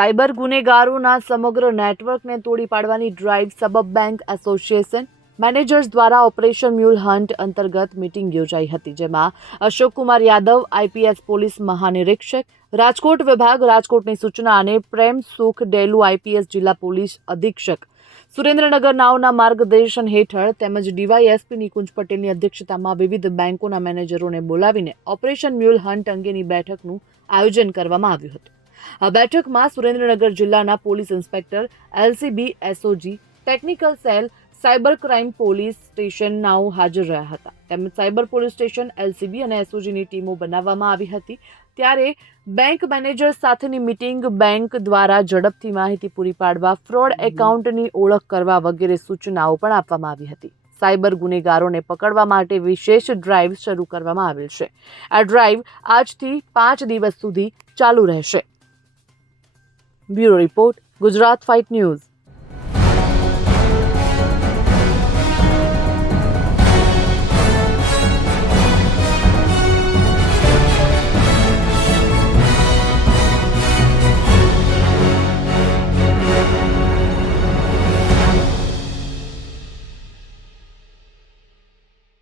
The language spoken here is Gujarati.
સાયબર ગુનેગારોના સમગ્ર નેટવર્કને તોડી પાડવાની ડ્રાઈવ સબબ બેંક એસોસિએશન મેનેજર્સ દ્વારા ઓપરેશન મ્યુલ હન્ટ અંતર્ગત મીટિંગ યોજાઈ હતી, જેમાં અશોક કુમાર યાદવ, આઈપીએસ પોલીસ મહાનિરીક્ષક, રાજકોટ વિભાગ, રાજકોટની સૂચના અને પ્રેમ સુખ ડેલુ, આઈપીએસ જિલ્લા પોલીસ અધિક્ષક સુરેન્દ્રનગર નાઓના માર્ગદર્શન હેઠળ તેમજ ડીવાયએસપી નિકુંજ પટેલની અધ્યક્ષતામાં વિવિધ બેંકોના મેનેજરોને બોલાવીને ઓપરેશન મ્યુલ હન્ટ અંગેની બેઠકનું આયોજન કરવામાં આવ્યું હતું. આ બેઠકમાં સુરેન્દ્રનગર જિલ્લાના police inspector, LCB, SOG, technical cell, cyber crime police station નાઓ હાજર રહ્યા હતા. તેમજ સાયબર પોલીસ સ્ટેશન, એલસીબી અને એસઓજીની ટીમો બનાવવામાં આવી હતી. ત્યારે બેંક મેનેજર સાથેની મીટિંગ બેંક દ્વારા ઝડપથી માહિતી પૂરી પાડવા, ફ્રોડ એકાઉન્ટની ઓળખ કરવા વગેરે સૂચનાઓ પણ આપવામાં આવી હતી. સાયબર ગુનેગારોને પકડવા માટે વિશેષ ડ્રાઈવ શરૂ કરવામાં આવેલ છે. આ ડ્રાઈવ આજથી 5 દિવસ સુધી ચાલુ રહેશે. Bureau report, Gujarat fight news.